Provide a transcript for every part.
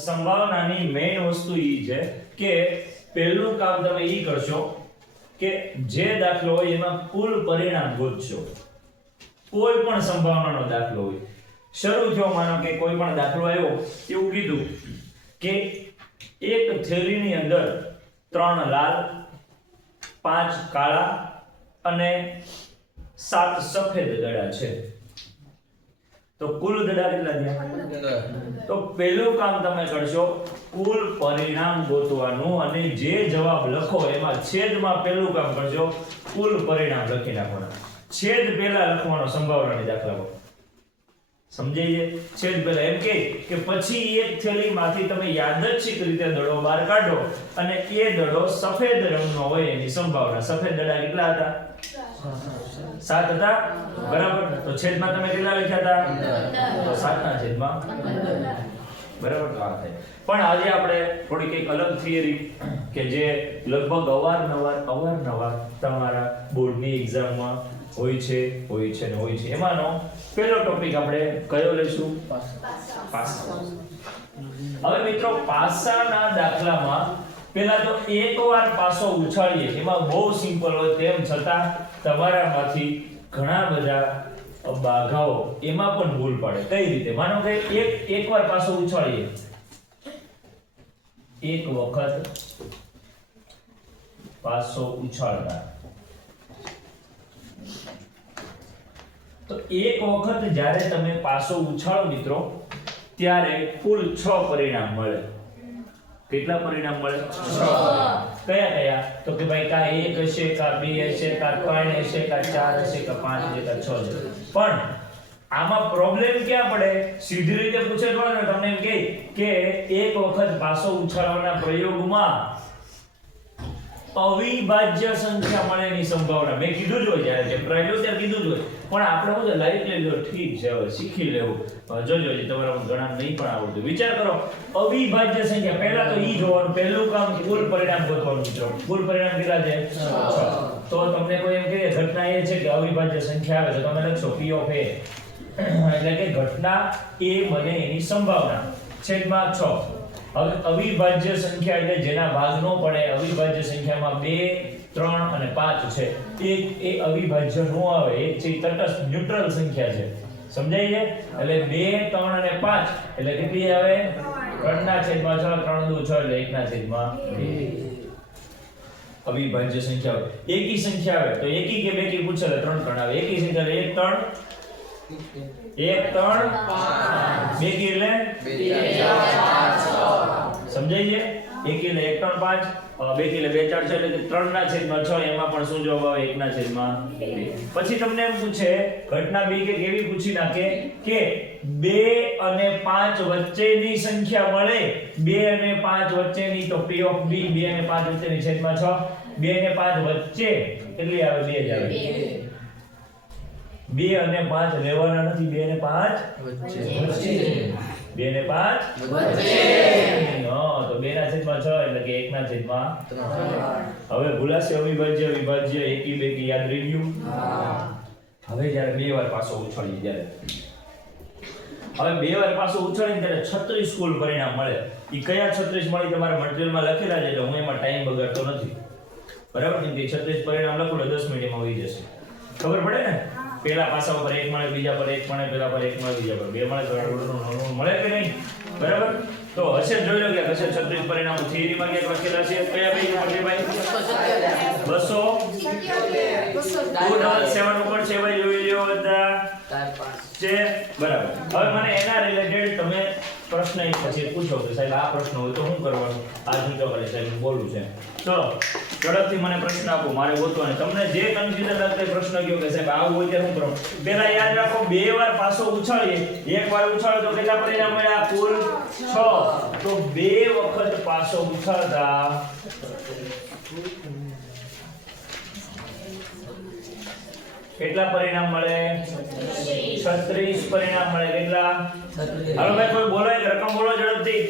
સંભાવનાની main વસ્તુ ઈ છે કે પહેલું કામ તમે ઈ કરશો કે જે દાખલો હોય એમાં કુલ પરિણામ ગોતશો. કોઈ પણ સંભાવનાનો દાખલો હોય, શરૂ થયો માનો કે કોઈ પણ દાખલો આવ્યો, એવું કીધું કે એક થેલીની અંદર 3 લાલ, 5 કાળા અને 7 સફેદ દડા છે. તો કુલ દડા કેટલા થયા? તો પહેલું કામ તમે કરશો કુલ પરિણામ ગોતવાનું, અને જે જવાબ લખો એમાં છેદમાં પહેલું કામ કરજો કુલ પરિણામ લખી નાખવાના. છેદ પહેલા લખવાનો સંભાવનાની દાખલામાં. સમજાય છે? છેદ પહેલા એમ કે પછી એક થેલીમાંથી તમે યાદચ્છિક રીતે દડો બહાર કાઢો અને એ દડો સફેદ રંગનો હોય એની સંભાવના. સફેદ દડા કેટલા હતા? 7 હતા, બરાબર. તો છેદમાં તમે કેટલા લખ્યા હતા? તો 7 ના છેદમાં 15. બરાબર. તો આ થાય. પણ આજે આપણે થોડીક એક અલગ થિયરી કે જે લગભગ અવારનવાર તમારા બોર્ડની એક્ઝામમાં હોય છે. એમાંનો પહેલો ટોપિક આપણે કયો લઈશું? પાસા. હવે મિત્રો, પાસાના દાખલામાં પહેલા તો એકવાર પાસો ઉછાળીએ, એમાં બહુ સિમ્પલ હોય તેમ છતાં તમારામાંથી ઘણા બધા બાઘાઓ એમાં પણ ભૂલ પાડે. કઈ રીતે? માનો કે એકવાર પાસો ઉછાળીએ, એક વખત પાસો ઉછાળતા, તો એક વખત જ્યારે તમે પાસો ઉછાળો મિત્રો, ત્યારે કુલ 6 પરિણામ મળે. કેટલા પરિણામ મળે? 6. કયા? તો કે ભાઈ કા 1 હશે, કા 2 હશે, કા 3 હશે, કા 4 હશે, કા 5 હશે, કા 6 હશે. પણ આમાં પ્રોબ્લેમ ક્યાં પડે? સીધી રીતે પૂછે તો તમને એમ કે એક વખત પાસો ઉછાળવાના પ્રયોગમાં અવિભાજ્ય સંખ્યા મળેની સંભાવના. મેં કીધું જ હોય, જ્યારે ચેપ્ટર આવ્યું ત્યારે કીધું જ હોય, પણ આપણે શું છે, લાઈટ લઈ લો, ઠીક છે, હવે શીખી લેવું. જોજો તમારા ઘણા નહીં પણ આવડતું. વિચાર કરો, અવિભાજ્ય સંખ્યા. પહેલા તો ઈ જોવાનું, પહેલું કામ કુલ પરિણામ ગોતવાનું મિત્રો. કુલ પરિણામ કેટલા છે? 6. તો તમને કોઈ એમ કહે ઘટના એ છે કે અવિભાજ્ય સંખ્યા આવે, તો તમે લખશો P of A, એટલે કે ઘટના A બને એની સંભાવના છેદમાં 6. હવે અવિભાજ્ય સંખ્યા એટલે જેના ભાગ ન પડે. અવિભાજ્ય સંખ્યામાં 2, 3 અને 5 છે. એ અવિભાજ્ય નો આવે, એક છે તટસ્થ ન્યુટ્રલ સંખ્યા છે. સમજાય છે? એટલે 2, 3 અને 5 એટલે કેટલી આવે? 3 ના છેદમાં 6, 3 દુ 6 એટલે 1 ના છેદમાં 2. અવિભાજ્ય સંખ્યા આવે. એકી સંખ્યા આવે તો એકી કે બેકી પૂછે એટલે 3 3 આવે. એકી સંખ્યા એટલે 1 3 બેકી એટલે 2 4 6. સમજાય છે? એકી એટલે 1 3 5, બેકી એટલે 2 4 6 એટલે 3 ના છેદમાં 6. એમાં પણ શું જવાબ આવે? 1 ના છેદમાં 2. પછી તમને એમ પૂછે ઘટના બી કે કેવી પૂછી નાખે કે 2 અને 5 વચ્ચેની સંખ્યા મળે. 2 અને 5 વચ્ચેની, તો P of B 2 અને 5 વચ્ચેની છેદમાં 6. 2 અને 5 વચ્ચે કેટલી આવે? 2 જ આવે. 2 અને 5 લેવાના નથી, 2 અને 5 વચ્ચે. 2 અને 5 વચ્ચે. હા, તો 2 ના છેદમાં 6 એટલે કે 1 ના છેદમાં 3. હવે ભૂલાશે અવિભાજ્ય, વિભાજ્ય, એકી બેકી યાદ રહી ગયું? હવે જ્યારે 2 વાર પાસો ઉછાળીએ, ત્યારે હવે 2 વાર પાસો ઉછાળીને ત્યારે 36 કુલ પરિણામ મળે. ઈ કયા 36 મળી તમારા મટીરીયલમાં લખેલા છે, એટલે હું એમાં ટાઈમ બગાડતો નથી. બરાબર? કેમ કે 36 પરિણામ લખો એટલે 10 મિનિટમાં આવી જશે. ખબર પડે ને? પેલા પાસા ઉપર 1 મળે, બીજા પર 1 મળે, પેલા પર 1 મળે, બીજા પર 2 મળે, તો મળે કે નહીં? બરાબર? તો હશે, જોઈ લો કે હશે 36 પરિણામો થિયરીમાં ક્યાંક લખેલા છે. કયા પેજ ઉપર છે ભાઈ? 277 ઉપર છે ભાઈ, જોઈ લ્યો બધા છે. બરાબર. હવે મને એના રિલેટેડ તમે પ્રશ્ન એક પછી પૂછો કે સાહેબ આ પ્રશ્ન હોય તો શું કરવાનું? આ જુદો કરે સાહેબ બોલું છે. ચલો ઝડપથી મને પ્રશ્ન આપો, મારે ગોતવાનો. તમને જે કન્ફ્યુઝન લાગે પ્રશ્ન કયો કે સાહેબ આવું હોય ત્યારે શું કરવાનું? પહેલા યાદ રાખો, 2 વાર પાસો ઉછાળીએ, એક વાર ઉછાળો તો કેટલા પરિણામ મળ્યા? કુલ 6. તો 2 વખત પાસો ઉછાળતા કેટલા પરિણામ મળે? 36 પરિણામ મળે. કેટલા? હાલો ભાઈ, કોઈ બોલો, એક રકમ બોલો ઝડપથી,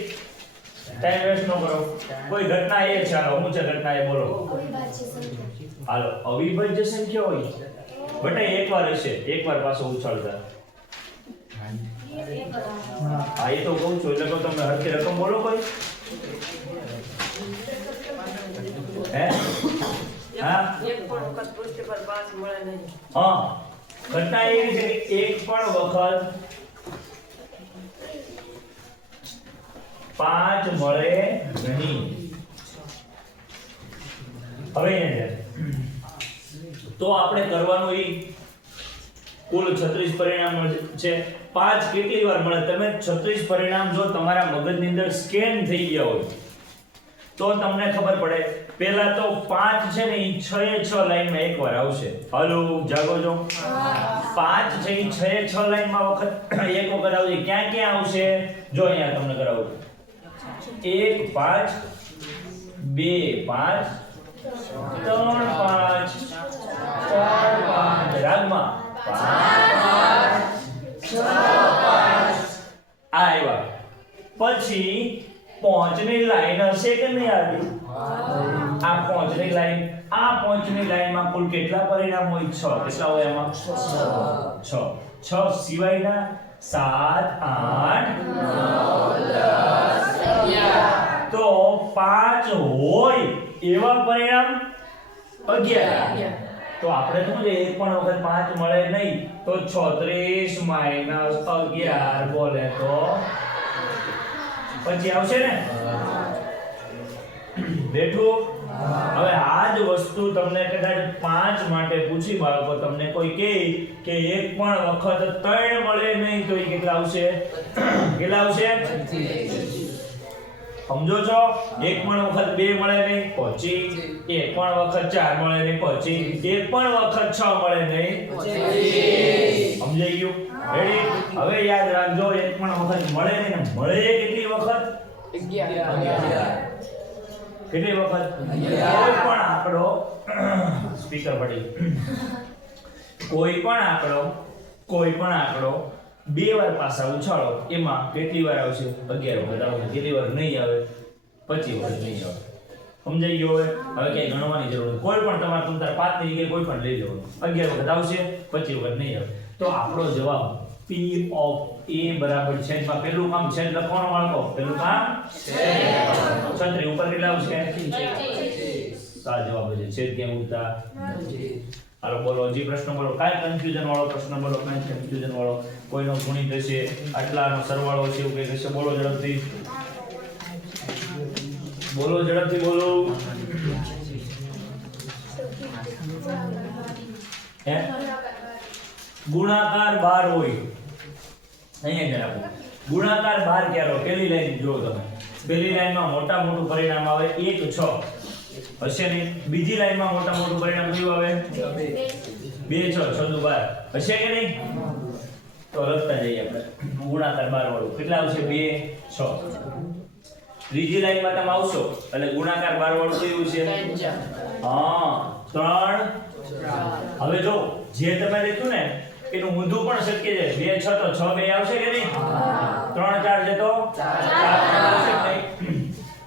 ટાઈમ વેસ્ટ ન કરો. કોઈ ઘટના એ છે, હાલો હું છે ઘટના એ બોલો. હાલો, અવિભાજ્ય સંખ્યા હોય બટા એકવાર હશે, એકવાર પાછો ઉછાળતા. હા, એ તો કહું છું. એટલે તો તમે હરખી રકમ બોલો કોઈ. હે? હા? હા. ઘટના એવી છે કે એક પણ વખત 5 મળે નહીં. હવે તો આપણે કરવાનું ઈ કુલ 36 પરિણામ છે. 5 કેટલી વાર મળે? તમે 36 પરિણામ જો તમારા મગજની અંદર સ્કેન થઈ ગયા હોય તો તમને ખબર પડે. પહેલા તો 5 છે ને ઈ 6 લાઈનમાં એકવાર આવશે. હાલો જાગો છો. 5 છે ઈ 6 લાઈનમાં વખત એક વખત આવશે. ક્યાં ક્યાં આવશે? જો અહીંયા તમને કરાવું. 1 5 2 5 3 5 4 5 રાગમાં 5 6 5 આવ્યા. પછી 5 ની લાઈન હશે કે નહીં આવી? આ 5 ની લાઈન, આ 5 ની લાઈનમાં કુલ કેટલા પરિણામ હોય? 6. કેટલા હોય એમાં? 6 સિવાયના 7 8 9 10 તો 5 હોય એવા પરિણામ 11. તો આપણે શું છે, એક પણ વખત 5 મળે નહીં તો 36 માઈનસ 11 બોલે તો પછી આવશે ને. બેઠું. હવે આ જ વસ્તુ તમને કદાચ 5 માટે પૂછી બાળકો, તમને કોઈ કહે કે એક પણ વખત 3 મળે નહીં તો એ કેટલા આવશે? કેટલા આવશે? સમજો છો? એક પણ વખત 2 મળે નહીં 25, એક પણ વખત 4 મળે નહીં 25, એક પણ વખત 6 મળે નહીં 25. સમજાઈ ગયું? રેડી? હવે યાદ રાખજો, એક પણ વખત મળે નહીં ને મળે કેટલી વખત? 11. કેટલી વખત? 11. કોઈ પણ આંકડો સ્પીકર પડી. કોઈ પણ આંકડો 2 વાર પાછા ઉછાળો એમાં કેટલી વાર આવશે? 11 વખત આવશે. કેટલી વાર નહીં આવે? 25 વખત નહીં આવે. સમજાઈ ગયો? હવે કઈ ગણવાની જરૂર નથી. કોઈ પણ તમારે તમતાર 5 ની જગ્યાએ કોઈ પણ લઈ લેવાનું. 11 વખત આવશે, 25 વખત નહીં આવે. તો આપણો જવાબ P of A બરાબર છેદમાં પેલું કામ છેદ લખવાનો વાળો. પેલું કામ છત્રી ઉપર કેટલા આવશે? 7 જવાબ છે. છેદ કેમ ઉડતા નથી? હાલો બોલો, હજી પ્રશ્ન બોલો. કાઈ કન્ફ્યુઝન વાળો પ્રશ્ન બોલો. કાઈ કન્ફ્યુઝન વાળો કોઈનો ગુણિત હશે, આટલાનો સરવાળો છે એવું કઈ હશે? બોલો ઝડપથી. બોલો ઝડપથી બોલો. હે? ગુણાકાર 12 હોય. અહીંયા જ રાખો. ગુણાકાર 12 ક્યારે હોય? પહેલી લાઈન જો તમે. પહેલી લાઈનમાં મોટા મોટું પરિણામ આવે 1 6 હશે નહીં. બીજી લાઈનમાં મોટા મોટું પરિણામ કયું આવે? 2 6 6 દુ 12 હશે કે નહીં? તો લખતા જઈએ આપણે. ગુણાકાર 12 વાળું કેટલા આવશે? 2 6. ત્રીજી લાઈનમાં તમે આવશો એટલે ગુણાકાર 12 વાળું કયું છે? હા 3 હવે જો જે તમે લખ્યું ને એનું ઊંધું પણ શક્ય છે. 2 6 તો 6 2 આવશે કે નહીં? 3 4 છે તો 4 આવશે કે નહીં?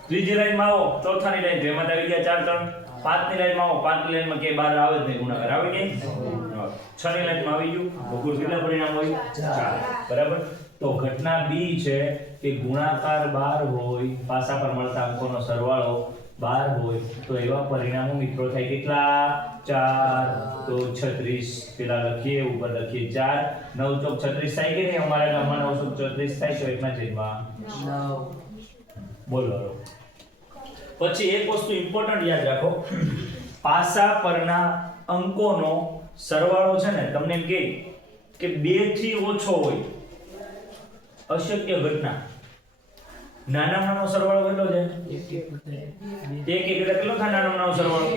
ત્રીજી લાઈનમાં આવો, ચોથાની લાઈન બેમાં આવી ગયા 4 3. પાંચની લાઈનમાં આવો, પાંચની લાઈનમાં કે 12 આવે જ નહીં, ગુણાકાર આવે કે? 6 ની લાઈનમાં આવી ગયું. તો કુલ કેટલા પરિણામ હોય? 4. બરાબર. તો ઘટના બી છે કે ગુણાકાર 12 હોય, પાસા પર મળતા અંકોનો સરવાળો 12 હોય તો એવા પરિણામો મિત્રો થાય કેટલા? 4. તો 36 પેલા લખીએ, ઉપર લખીએ 4. 9 ચોક 36 થાય કે નહીં? અમારા ગામમાં 9 ચોક 36 થાય તો 1/9. બોલો. પછી એક વસ્તુ ઇમ્પોર્ટન્ટ યાદ રાખો, પાસા પરના અંકોનો સરવાળો છે ને તમને એમ કે 2 થી ઓછો હોય, અશક્ય ઘટના. નાના નાનો સરવાળો કેટલો છે? 1 એટલે કેટલો થાય નાનો નાનો સરવાળો?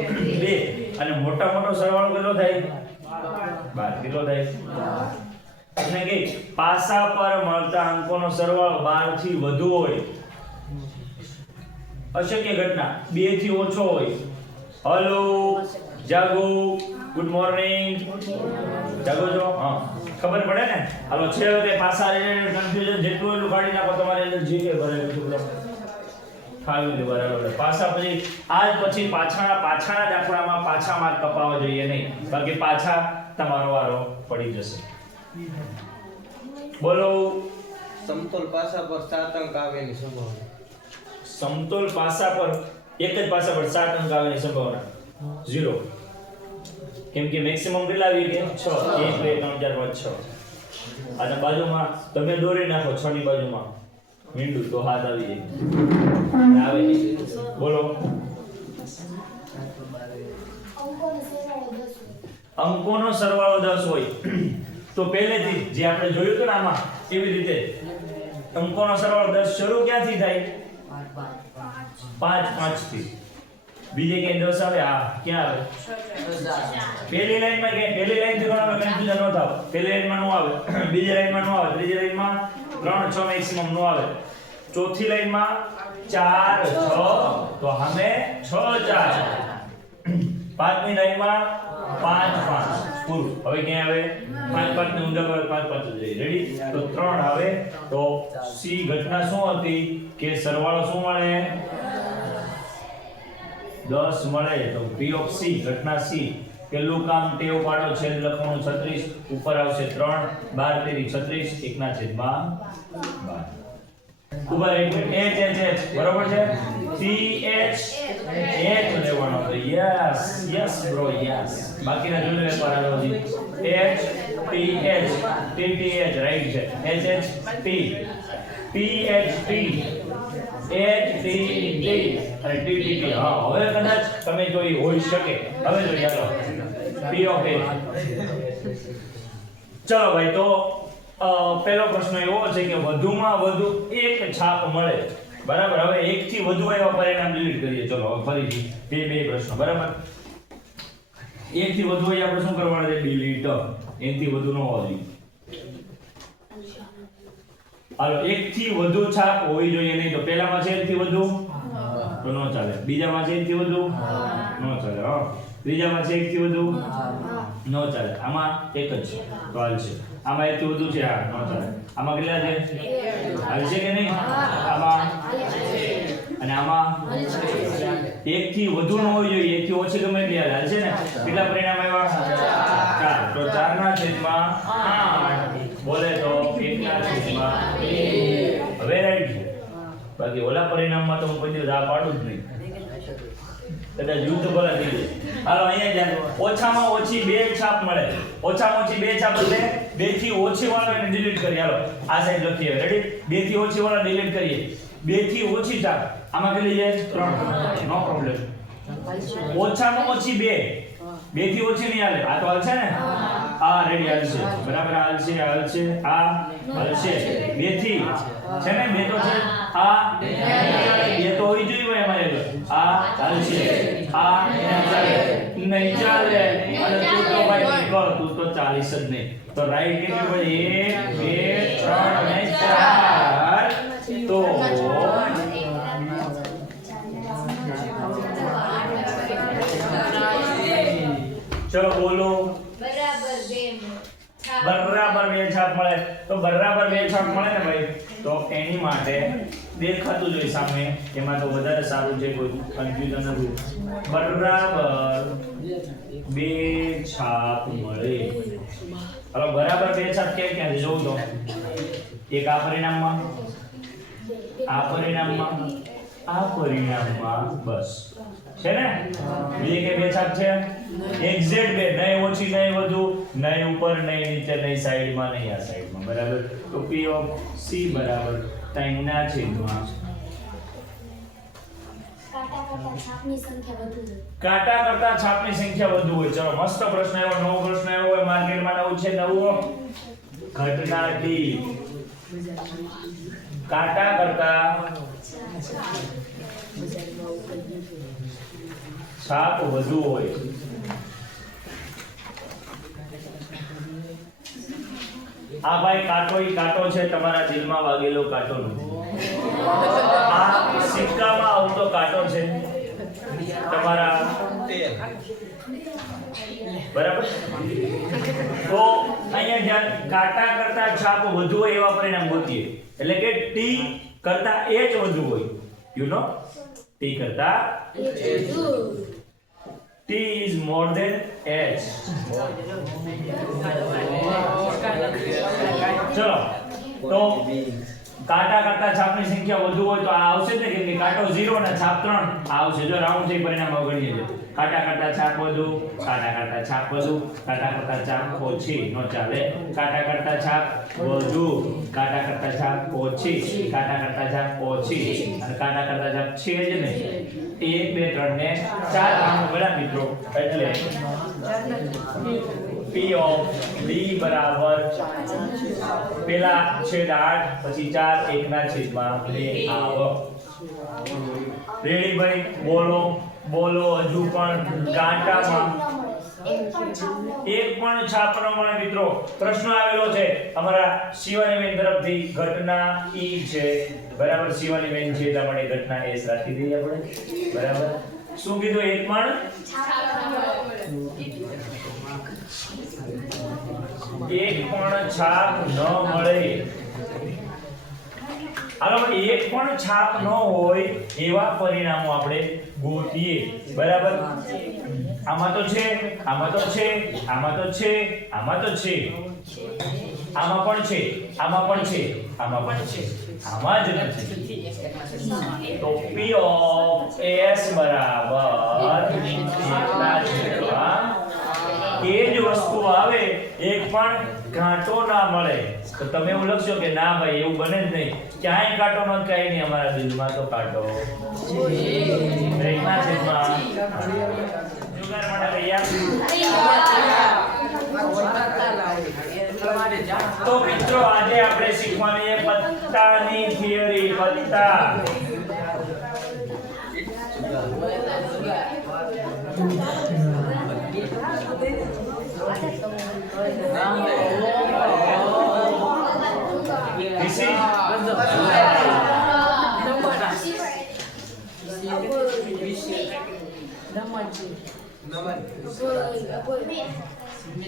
2. અને મોટા મોટો સરવાળો કેટલો થાય? 12. કેટલો થાય? એટલે કે પાસા પર મળતા અંકોનો સરવાળો 12 થી વધુ હોય, અશક્ય ઘટના 2 થી ઓછો હોય. હેલો જાગો, ગુડ મોર્નિંગ. જાગો છો? હા, ખબર પડે ને? હાલો છેવટે પાસા રિલેટેડ કન્ફ્યુઝન જેટલું એટલું કાઢી નાખો તમારે અંદર જે કે ભરેલું છે. ફાવી દે બરાબર પાછા પછી પછી પાછાના દાખલામાં પાછા માર્ક કપાવવા જોઈએ નહીં કારણ કે પાછા તમારો વારો પડી જશે બોલો સમતોલ પાસા પર 7 અંક આવેની સંભાવના સમતોલ પાસા પર એક જ પાસા પર 7 અંક આવેની સંભાવના 0 કેમ કે મેક્સિમમ કેટલા આવી કે 6 1 2 3 4 5 6 અને બાજુમાં તમે દોરી નાખો 6 ની બાજુમાં મીંડું તો હાથ આવી જાય આવે બોલો અંકોનો સરવાળો 10 હોય તો પહેલેથી જે આપણે જોયું હતું ને આમાં કેવી રીતે અંકોનો સરવાળો 10 શરૂ ક્યાંથી થાય 5 થી બીજે કે 10 આવે આ ક્યાં આવે પહેલી લાઈનમાં કે પહેલી લાઈન થી ગણો કન્ફ્યુઝન ન થાવ પહેલી લાઈનમાં નો આવે બીજી લાઈનમાં નો આવે ત્રીજી લાઈનમાં 3 6 મેક્સિમમ નો આવે ચોથી લાઈનમાં 4 6 તો હમે 6 4 પાંચમી લાઈનમાં 5 5 પૂરું હવે ક્યાં આવે 5 5 ને ઊંધા પર 5 5 જઈ રેડી તો 3 આવે તો સી ઘટના શું હતી કે સરવાળો શું મળે 10 મળે તો P of C ઘટના C પેલું કામ ટેવ પાડો છેદ લખવાનું 36 ઉપર આવશે 3 12 તેરી 36 1 ના છેદમાં 12 ઉપર H બરોબર છે CH લેવાનો તો યસ બ્રો યસ બાકીના જોઈને વેપાર આવ્યો છે H TH રાઈટ છે HH T PH T HTT અને TTT હા હવે કદાચ તમે જોઈ હોઈ શકે હવે જોઈએ ચાલો P of A ચલો ભાઈ તો પહેલો પ્રશ્ન એવો છે કે વધુમાં વધુ એક છાપ મળે બરાબર હવે એક થી વધુ એવા પરિણામ ડિલીટ કરીએ ચલો હવે ફરીથી બે પ્રશ્ન બરાબર એક થી વધુ હોય આપણે શું કરવાનું છે ડિલીટ એક થી વધુ ન હોવી હાલો એક થી વધુ છાપ હોવી જોઈએ નહીં તો પહેલામાં છે એક થી વધુ તો ન ચાલે બીજામાં છે એક થી વધુ ન ચાલે હા ત્રીજામાં છે એક થી વધુ ન ચાલે આમાં એક જ છે તો હાલશે આમાં એક થી વધુ છે હા ન ચાલે આમાં કેટલા છે હાલશે કે નહીં આમાં અને આમાં એક થી વધુ ન હોવી જોઈએ એક થી ઓછી ગમે એટલી હાલશે ને કેટલા પરિણામ આવ્યા 4 તો 4 ના છેદમાં 8 બોલે તો 1 ના છેદમાં 2 હવે રાઈટ છે બાકી ઓલા પરિણામમાં તો હું કોઈ દિવસ આ પાડું જ નહીં કદાચ યુદ્ધ ભલા થઈ જાય હાલો અહીંયા ધ્યાન ઓછામાં ઓછી 2 છાપ મળે ઓછામાં ઓછી 2 છાપ એટલે 2 થી ઓછી વાળો એને ડિલીટ કરીએ હાલો આ સાઈડ લખીએ રેડી 2 થી ઓછી વાળો ડિલીટ કરીએ 2 થી ઓછી છાપ આમાં કેટલી જાય 3 નો પ્રોબ્લેમ ઓછામાં ઓછી 2 થી ઓછી નહીં હાલે આ તો હાલશે ને આ રેડી હાલશે બરાબર હાલશે આ હાલશે 2 થી છે ને 2 તો છે આ 2 તો હોઈ જોઈએ ભાઈ અમારે આ હાલશે આ નહીં ચાલે અને તું તો ભાઈ નીકળ તું તો 40 જ નહીં તો રાઈટ કેટલું ભાઈ 1 2 3 અને 4 તો ચલો બોલો બરાબર 2 છાપ મળે તો બરાબર 2 છાપ મળે ને ભાઈ તો એની માટે દેખાતું જોઈએ સામે એમાં તો વધારે સારું છે કોઈ કન્ફ્યુઝન નથી બરાબર 2 છાપ મળે હવે બરાબર 2 છાપ ક્યાં જોઉં તો એક આ પરિણામમાં બસ છે ને બીજી કે 2 છાપ છે એક્ઝેક્ટ 2 નહીં ઓછી નહીં વધુ નહીં ઉપર નહીં નીચે નહીં સાઈડમાં નહીં આ સાઈડમાં બરાબર તો P of C બરાબર 3 ના છેદમાં કાંટા કરતા છાપની સંખ્યા વધુ હોય ચલો મસ્ત પ્રશ્ન આવ્યો નવો પ્રશ્ન આવ્યો હોય માર્કેટમાં નવું છે નવો ઘટના ડી કાંટા કરતા છાપ વધુ હોય આ ભાઈ કાંટો છે તમારા દિલમાં વાગેલો કાંટો નથી આ સિક્કામાં આવતો કાંટો છે તમારા બરાબર તો અહીંયા ધ્યાન કાંટા કરતા છાપ વધુ હોય એવા પરિણામ ગોતીએ એટલે કે T કરતા H વધુ હોય યુ નો t કરતા t is more than h. ચલો તો કાંટા કરતા છાપની સંખ્યા વધુ હોય તો આ આવશે ને કે કાંટો 0 અને છાપ 3 આવશે. જો રાઉન્ડ થઈ પરિણામ અવગણીએ છે. કાંટા કરતા છાપ વધુ, કાંટા કરતા છાપ વધુ, કાંટા કરતા છાપ ઓછી નો ચાલે. કાંટા કરતા છાપ વધુ, કાંટા કરતા છાપ ઓછી, કાંટા કરતા છાપ ઓછી અને કાંટા કરતા છાપ છે જ ને. 1 2 3 ને 4 આમ ગણા મિત્રો. એટલે P of D બરાબર પેલા છેદ 8 પછી 4 1 ના છેદમાં 2 આવો. રેડી ભાઈ? બોલો બોલો. હજુ પણ કાંટામાં એક પણ છાપ ન મળે મિત્રો. પ્રશ્ન આવેલો છે અમારા શિવાની બેન તરફથી. ઘટના E છે બરાબર. શિવાની બેન છે એટલા માટે ઘટના S રાખી દઈએ આપણે બરાબર. શું કીધું? એક પણ છાપ ન મળે. હાલો ભાઈ, એક પણ છાપ ન હોય એવા પરિણામો આપણે ગોતીએ બરાબર. આમાં તો છે, આમાં તો છે, આમાં તો છે, આમાં તો છે, આમાં પણ છે, આમાં પણ છે, આમાં પણ છે, આમાં જ નથી. તો P of S બરાબર એટલા જેટલા. એ જ વસ્તુ આવે એક પણ કાંટો ના મળે તો તમે એવું લખશો કે ના ભાઈ એવું બને જ નહીં. ક્યાંય કાંટો ન કાંઈ નહીં. અમારા દિલમાં તો કાંટો દરેકના છેદમાં. જુગાર માટે તૈયાર? તો મિત્રો આજે આપણે શીખવાની છે પત્તાની થિયરી. પત્તા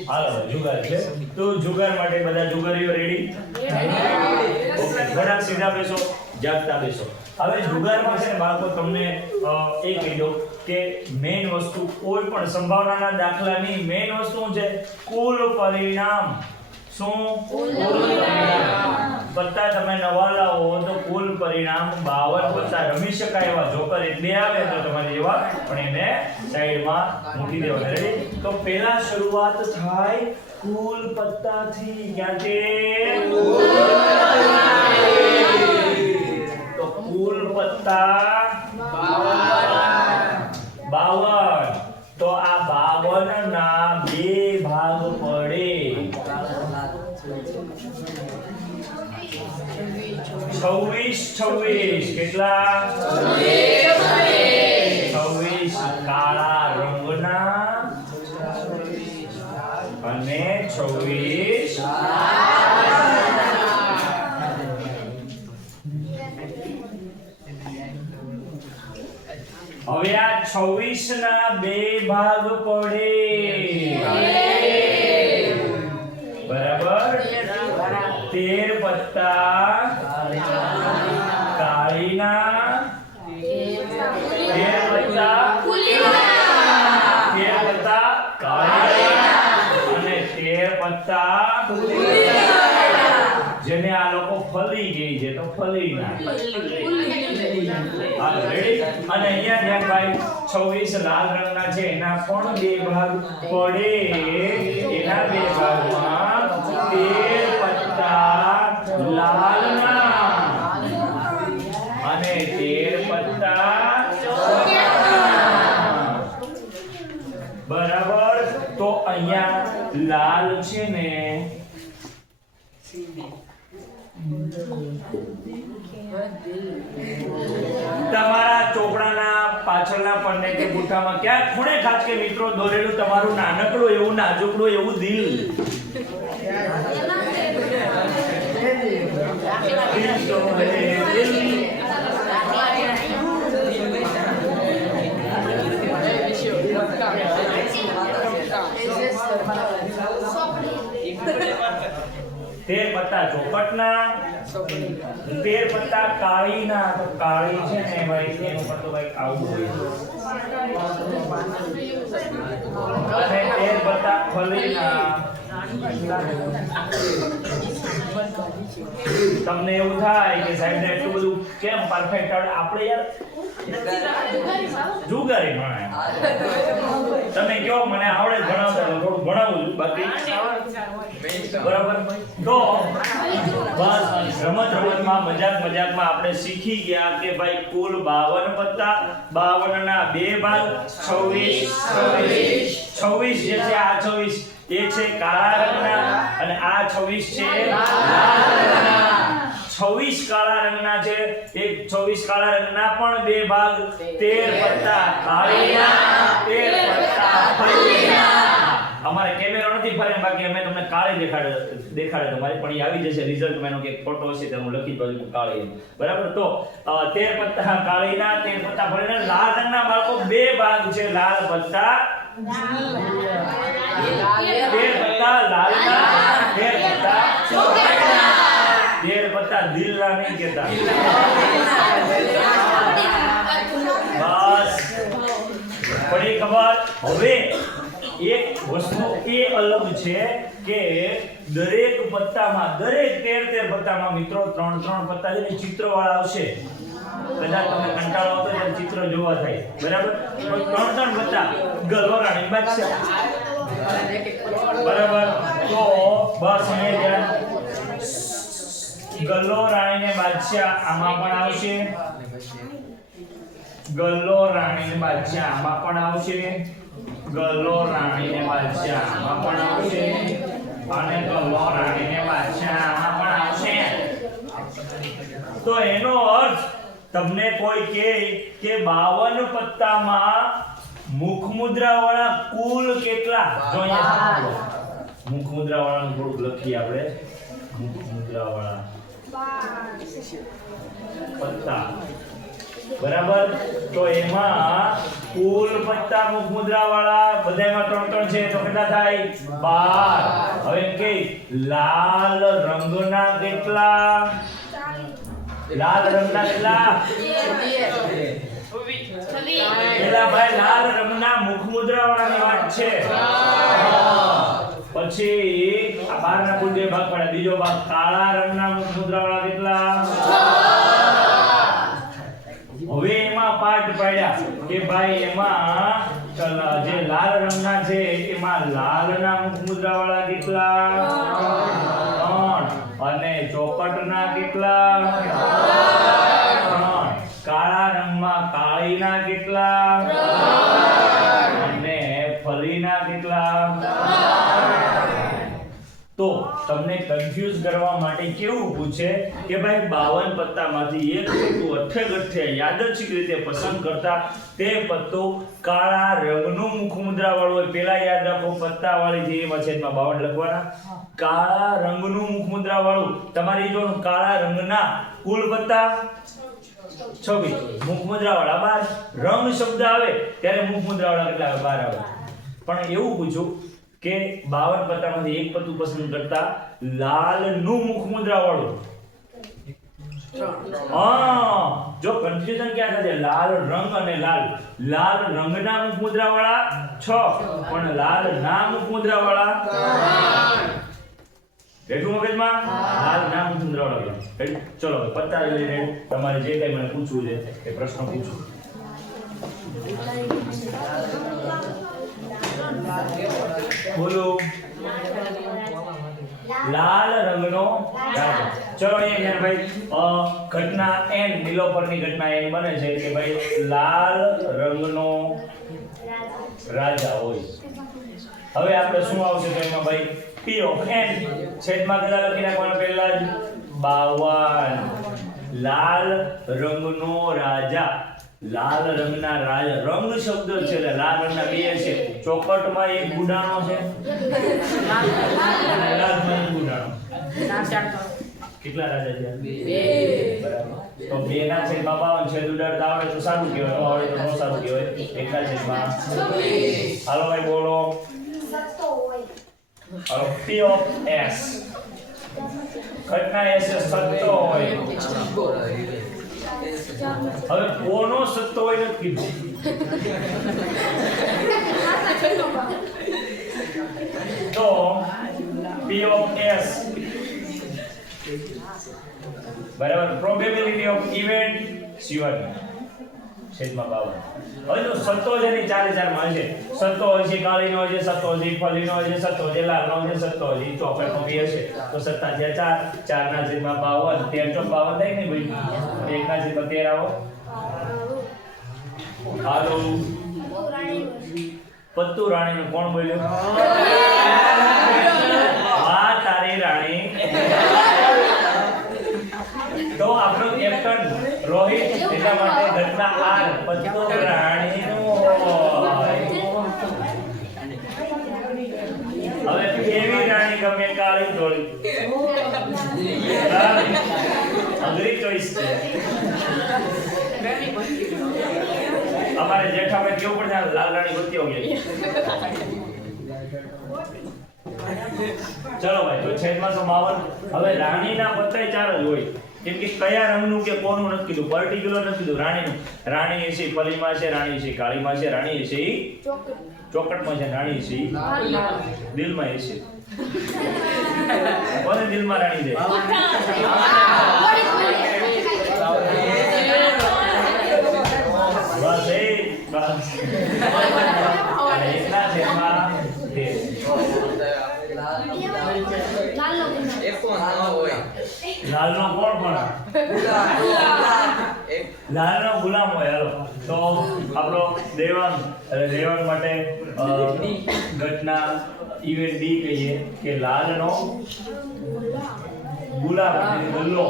હાલો જુગાર છે. તો જુગાર માટે બધા જુગારીઓ રેડી? ઓકે. ઘણા સીધા બેસો, જાગતા બેસો. હવે જુગારમાં છે ને બાળકો તમને એ કહી દઉં કે મેઈન વસ્તુ કોઈ પણ સંભાવનાના દાખલાની મેઈન વસ્તુ શું છે? કુલ પરિણામ. શું? કુલ પરિણામ. પત્તા તમે નવા લાવો તો કુલ પરિણામ 52 પત્તા રમી શકાય એવા જોકર 1 2 આવે તો તમારે એવા પણ એને સાઈડમાં મૂકી દેવાના. રેડી? તો પહેલા શરૂઆત થાય કુલ પત્તાથી. ક્યાંથી? તો કુલ પત્તા 52. તો આ 52 ના બે ભાગ પડે. 26 કેટલા? 26 કાળા રંગના અને 26 હવે આ 26 ના બે ભાગ પડે બરાબર. 13 પત્તા કાળીના, 13 પત્તા કાળીના અને 13 પત્તા જેને આ લોકો ફલી ગઈ છે તો ફલીના. હાલો રેડી? અને અહીંયા જે ભાઈ 26 લાલ રંગના છે એના પણ બે ભાગ પડે. એના બે ભાગમાં 13 પત્તા લાલના અને 13 પત્તા બરાબર. તો અહીંયા લાલ છે ને તમારા ચોપડાના પાછળના પડને કે ગુઠામાં ક્યાં ખૂણે ખાસ કે મિત્રો દોરેલું તમારું નાનકડું એવું નાજુકડું એવું દિલ. 13 પત્તા ચોપટના, 13 પત્તા કાળીના. તો કાળી છે ને ભાઈ એનું પત્તો ભાઈ આવું હોય અને 13 પત્તા ફલીના. તમને એવું થાય કે સાહેબ ને એટલું બધું કેમ પરફેક્ટ આવડે? આપણે યાર જુગારી ભણાય. તમે કહો મને આવડે ભણાવતા તો થોડું ભણાવું છું, બાકી બરાબર. તો બસ રમતમાં મજાકમાં આપણે શીખી ગયા કે ભાઈ કુલ 52 પત્તા, 52 ના 2 ભાગ 26 જે છે આ 26 એ છે કાળા રંગના અને આ 26 છે લાલ રંગના. 26 કાળા રંગના છે, એક 26 કાળા રંગના પણ 2 ભાગ, 13 પત્તા કાળીના, 13 પત્તા ફલીના. અમારે કેમેરો નથી ફરે, બાકી અમે તમને કાળી દેખાડે તમારી પણ એ આવી જશે રિઝલ્ટ માં. એનો કે ફોટો હશે તો હું લખી દઉં કાળી, બરાબર. તો 13 પત્તા કાળીના, 13 પત્તા ફલીના. લાલ રંગના બાળકો 2 ભાગ છે, લાલ પત્તા 13 પત્તા લાલના, 13 પત્તા ચોપટના. 13 પત્તા દિલના નહીં કહેતા. બસ પડી ખબર. હવે એક વસ્તુ એ અલગ છે કે દરેક પત્તામાં, દરેક 13 પત્તામાં મિત્રો 3 પત્તા છે ને ચિત્રવાળા આવશે. કદાચ તમને કંટાળો આવતો હોય ચિત્ર જોવા થાય, બરાબર. તો 3 પત્તા ગલોરાણી બાદશાહ, બરાબર. તો બસ અહીંયા ગલ્લો રાણી ને બાદશાહ આમાં પણ આવશે, ગલ્લો રાણી ને બાદશાહ આમાં પણ આવશે, ગલ્લો રાણી ને બાદશાહ આમાં પણ આવશે અને ગલ્લો રાણી ને બાદશાહ આમાં પણ આવશે. તો એનો અર્થ તમને કોઈ કહે કે 52 પત્તામાં મુખ મુદ્રા વાળા કુલ કેટલા? જો અહીંયા મુખ મુદ્રા વાળાનું થોડું લખીએ આપણે. મુખ મુદ્રા વાળા પત્તા, બરાબર. તો એમાં કુલ પત્તા મુખ મુદ્રા વાળા બધામાં 3 છે, તો કેટલા થાય? 12. હવે કે લાલ રંગના કેટલા? લાલ રંગના કેટલા? પેલા ભાઈ લાલ રંગના મુખ મુદ્રા વાળાની વાત છે. પછી આ 12 ના કુલ 2 ભાગ પડ્યા. બીજો ભાગ કાળા રંગના મુખ મુદ્રા વાળા કેટલા? હવે એમાં પાર્ટ પાડ્યા કે ભાઈ એમાં જે લાલ રંગના છે એમાં લાલના મુખ મુદ્રા વાળા કેટલા? 3. અને ચોપટના કેટલા? 3. કાળા રંગમાં કાળીના કેટલા? 3. અને ફલીના કેટલા? 3. તો તમને કન્ફ્યુઝ કરવા માટે કેવું પૂછે કે ભાઈ 52 પત્તામાંથી એક પત્તું અઠ્ઠે યાદચ્છિક રીતે પસંદ કરતા તે પત્તો કાળા રંગનું મુખ મુદ્રા વાળું હોય. પેલા યાદ રાખો પત્તા વાળી જે એમાં છેદમાં 52 લખવાના. કાળા રંગનું મુખ મુદ્રા વાળું તમારી જો કાળા રંગના કુલ પત્તા 26, મુખ મુદ્રા વાળા 12. રંગ શબ્દ આવે ત્યારે મુખ મુદ્રા વાળા કેટલા આવે? 12 આવે. પણ એવું પૂછું કે 52 પત્તામાંથી એક પત્તું પસંદ કરતા લાલનું મુખ મુદ્રા વાળું. જો કન્ફ્યુઝન ક્યાં થશે? લાલ રંગ અને લાલ રંગના મુખ મુદ્રા વાળા 6 પણ લાલ ના મુખ મુદ્રા વાળા 3. બેઠું મગજમાં? લાલ ના મુખ મુદ્રા વાળા 3. ચલો પત્તા લઈને તમારે જે કઈ મને પૂછવું છે એ પ્રશ્ન પૂછો. બોલો. લાલ રંગનો રાજા. ચલો અહીંયા ભાઈ ઘટના n નીલોફરની ઘટના n બને છે કે ભાઈ લાલ રંગનો રાજા હોય. હવે આપણે શું આવશે તો એમાં ભાઈ p of n છેદમાં કેટલા લખી નાખવાના? પહેલા જ 52. લાલ રંગનો રાજા, લાલ રંગના રાજા. રંગ શબ્દ છે એટલે લાલ રંગના 2 છે. ચોપટમાં એક ગુડાણો છે, લાલમાં એક ગુડાણો. કેટલા રાજા છે? 2. બરાબર. તો 2 ના છેદમાં 52 છેદ ઉડાડતા આવડે તો સારું કહેવાય, ન આવડે તો ન સારું કહેવાય. 1 ના છેદમાં 26. હાલો ભાઈ બોલો. હાલો p of s ઘટના એસે સત્તો હોય. હવે કોનો સત્તો હોય નથી કીધું. તો P of S બરાબર પ્રોબેબિલિટી ઓફ ઇવેન્ટ C1 છેદમાં 52. હવે જો સત્તો જેની 4 માં છે, સત્તો હોય છે કાળીનો હોય છે, સત્તો હોય છે ફલીનો હોય છે, સત્તો છે લાલનો હોય છે, સત્તો હોય છે ચોકલેટનો બી હશે તો સત્તા છે 4 ના છેદમાં 52 13 ચોક 52 થાય ને ભાઈ 1 ના છેદમાં 13 આવો. હાલો પત્તુ રાણીનું કોણ બોલ્યો? આ તારી રાણી. તો આપણો કેપ્ટન રોહિત એટલા માટે ઘટના આર પત્તુ રાણીનું હોય. હવે કેવી રાણી ગમે કાળી ધોળી? અઘરી ચોઈસ છે. हमारे जेठा में क्यों पड़ जाए लाल रानी गलती हो गई. चलो भाई तो छेदમાં 52. હવે રાણીના પત્તાય 4 જ હોય કેમ કે કયા રંગનું કે કોનું નથી કીધું, પર્ટિક્યુલર નથી કીધું. રાણીનું રાણી છે ફલીમાં છે, રાણી છે કાળીમાં છે, રાણી છે ચોકટમાં છે, રાણી છે દિલમાં છે. કોને દિલમાં રાણી દે? બસ એ બસ એટલા છેદમાં 13. લાલનો કોણ પણ? લાલનો ગુલામ હોય. હાલો તો આપણો દેવાંગ દેવાંગ માટે ઘટના ઇવેન્ટ ડી કહીએ કે લાલનો ગુલામ એટલે ગલ્લો.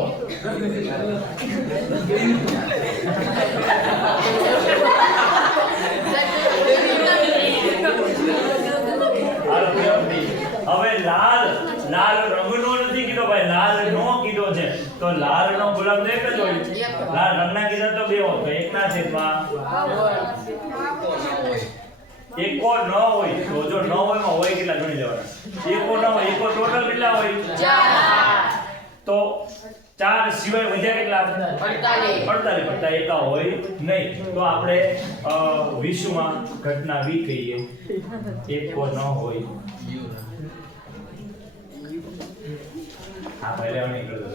હવે લાલ લાલ રંગનો નથી કીધો ભાઈ, લાલ નો કીધો છે તો લાલ નો ગુલાબ એક જ હોય. લાલ રંગના કીધા તો બે હોય તો 1 ના છેદમાં એકો ન હોય તો જો ન હોય માં હોય કેટલા ગણી લેવાના? એકો ન હોય એકો ટોટલ કેટલા હોય? 4. તો 4 સિવાય વધ્યા કેટલા? 48. પડતા એકા હોય નહીં તો આપણે વિશ્વમાં ઘટના વી કહીએ એકો ન હોય. હા પહેલા નહીં કરતો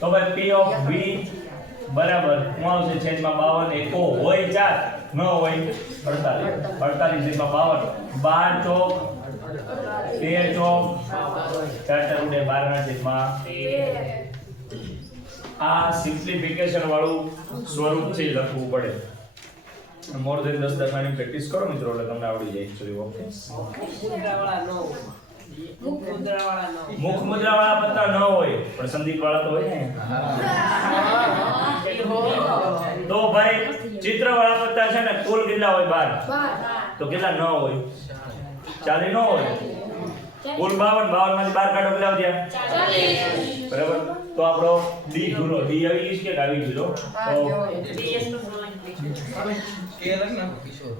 તો ભાઈ P of V બરાબર શું આવશે? છેદમાં 52. એકો હોય 4 ન હોય 48. 48 છેદમાં 52 12 ચોક 13 ચોક 4 ઉડે 12 ના છેદમાં 13. આ સિમ્પ્લિફિકેશન વાળું સ્વરૂપ છે લખવું પડે. મોર ધેન 10 દાખલાની પ્રેક્ટિસ કરો મિત્રો એટલે તમને આવડી જાય એકચ્યુઅલી. ઓકે મુખ મુદ્રા વાળા પત્તા ન હોય પણ સંદીપ વાળા તો હોય ને. તો ભાઈ ચિત્ર વાળા પત્તા છે ને કુલ કેટલા હોય? 12. તો કેટલા ન હોય? 40 ન હોય. કુલ 52 માંથી 12 કાઢો કેટલા વધ્યા? 40. બરાબર. તો આપણો ડી ગુનો ડી આવી ગઈ છે કે આવી ગયો? તો ડીએસ નો કે લખના કિશોર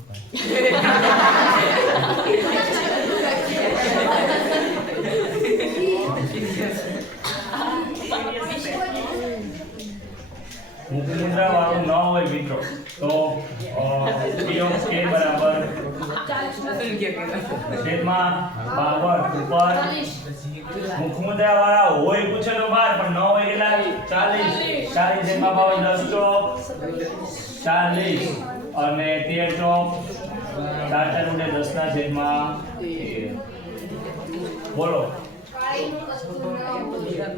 મુદ્રા વાળું ન હોય મિત્રો તો P of K બરાબર છેદમાં 52 ઉપર મુખ મુદ્રા વાળા હોય પૂછે તો 12 પણ ન હોય કેટલા? 40 છેદમાં 52 10 ચોક 40 અને 13 ચોક 4 ઉડે 10 ના છેદમાં 13. બોલો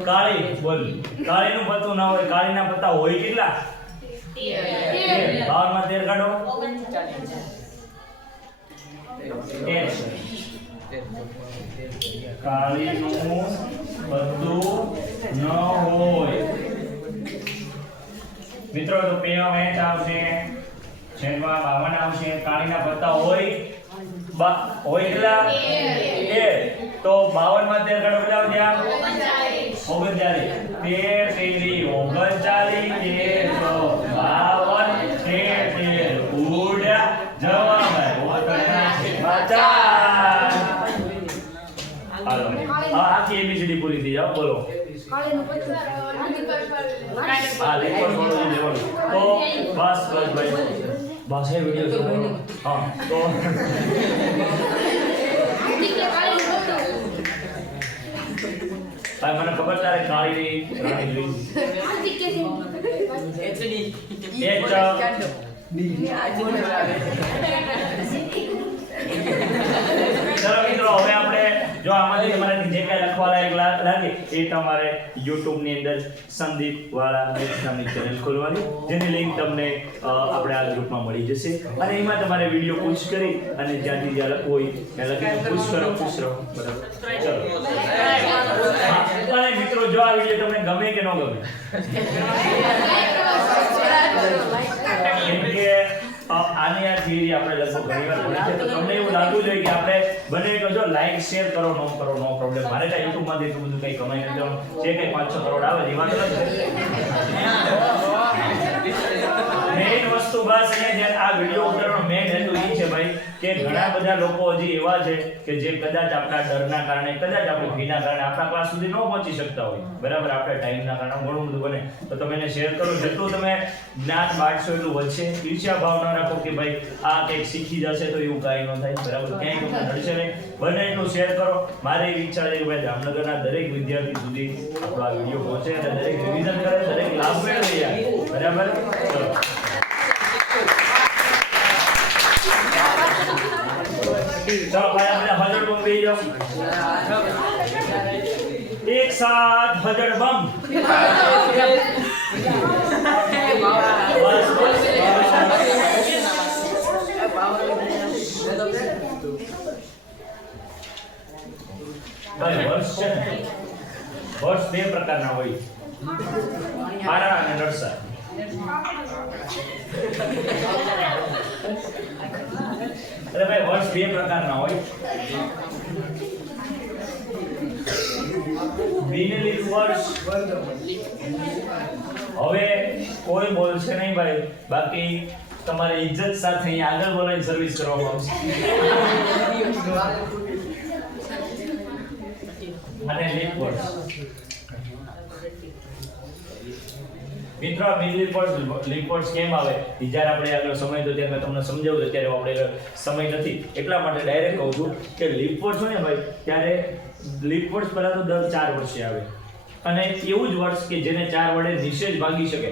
કાળી બોલ. કાળીનું પત્તું ના હોય. કાળીના પત્તા હોય કેટલા? 13. 52 માં 13 કાઢો 13. કાળીનું પત્તું ન હોય મિત્રો તો P of H આવશે છેદમાં 52 આવશે. કાળીના પત્તા હોય કેટલા? 13. તો 52 માં 13 કાઢો કેટલા વધ્યા? 39. 13 39 39 13 52 13 ઉડ્યા જવાબ 4. જીતી જાઓ. બોલો. હા, લીપ વર્ષ વાળું જે લેવાનું. તો બસ ભાઈ બસ એ વિડિયો હા તો ભાઈ મને ખબર તારે કાળી રાણી લીધી ચલો મિત્રો હવે આપણે જો આમાંથી તમારે જે કાંઈ લખવા લાયક લાગે એ તમારે YouTube ની અંદર સંદીપ વાળા મેથ્સ નામની ચેનલ ખોલવાની જેની લિંક તમને આપણે આ ગ્રુપમાં મળી જશે અને એમાં તમારે વિડિયો પુશ કરી અને જ્યાંથી જ્યાં લખવું હોય ત્યાં લખીને પુશ કરો બરાબર. ચલો અને મિત્રો જો આ વિડિયો તમને ગમે કે ન ગમે કેમ કે આની આ થિયરી આપણે લગભગ ઘણીવાર ભણી છે તો તમને એવું લાગવું જોઈએ કે આપણે બને તો જો લાઈક શેર કરો નો પ્રોબ્લેમ મારે તો YouTube માંથી એટલું બધું કંઈ કમાઈ નથી જવાનું જે કંઈ 5-6 કરોડ આવે એમાં તો મેઇન વસ્તુ બસ અહીંયા જે આ વિડિયો ઉતારવાનો મેઇન હેતુ એ છે ભાઈ કે ઘણા બધા લોકો હજી એવા છે કે જે કદાચ આપણા ડરના કારણે કદાચ આપણી ફીના કારણે આપણા ક્લાસ સુધી ન પહોંચી શકતા હોય બરાબર આપણે ટાઈમના કારણે ઘણું બધું બને તો તમે એને શેર કરો જેટલું તમે જ્ઞાન બાંટશો એટલું વધશે ઈર્ષ્યા ભાવ ન રાખો કે ભાઈ આ કંઈક શીખી જશે તો એવું કાંઈ ન થાય બરાબર ક્યાંય તમને નડશે નહીં બને એટલું શેર કરો મારે એવી ઈચ્છા છે કે ભાઈ જામનગરના દરેક વિદ્યાર્થી સુધી આપણો આ વિડીયો પહોંચે અને દરેક રિવિઝન કરે દરેક લાભ મેળવે બરાબર ચલો चलो भाई अपने हजड़ बम भी जाओ एक साथ हजड़ बम बस भाई वर्ष છે ને વર્ષ બે પ્રકારના હોય આરા અને નરસા અરે ભાઈ વર્ષ બે પ્રકારના હોય બિનલીપ વર્ષ હવે કોઈ બોલશે નહીં ભાઈ બાકી તમારે ઇજ્જત સાથે અહીં આગળ બોલાવી સર્વિસ કરવામાં આવશે અને લીપ વર્ષ મિત્રો બિનલીપ વર્ષ કેમ આવે જ્યારે આપણે આગળ સમય તો ત્યારે મેં તમને સમજાવ્યું ત્યારે આપણે સમય નથી એટલા માટે ડાયરેક્ટ કહું છું કે લીપ વર્ષ હોય ને ભાઈ ત્યારે લીપ વર્ષ પહેલા તો દર 4 વર્ષે આવે અને એવું જ વર્ષ કે જેને 4 વડે નિશેષ ભાગી શકે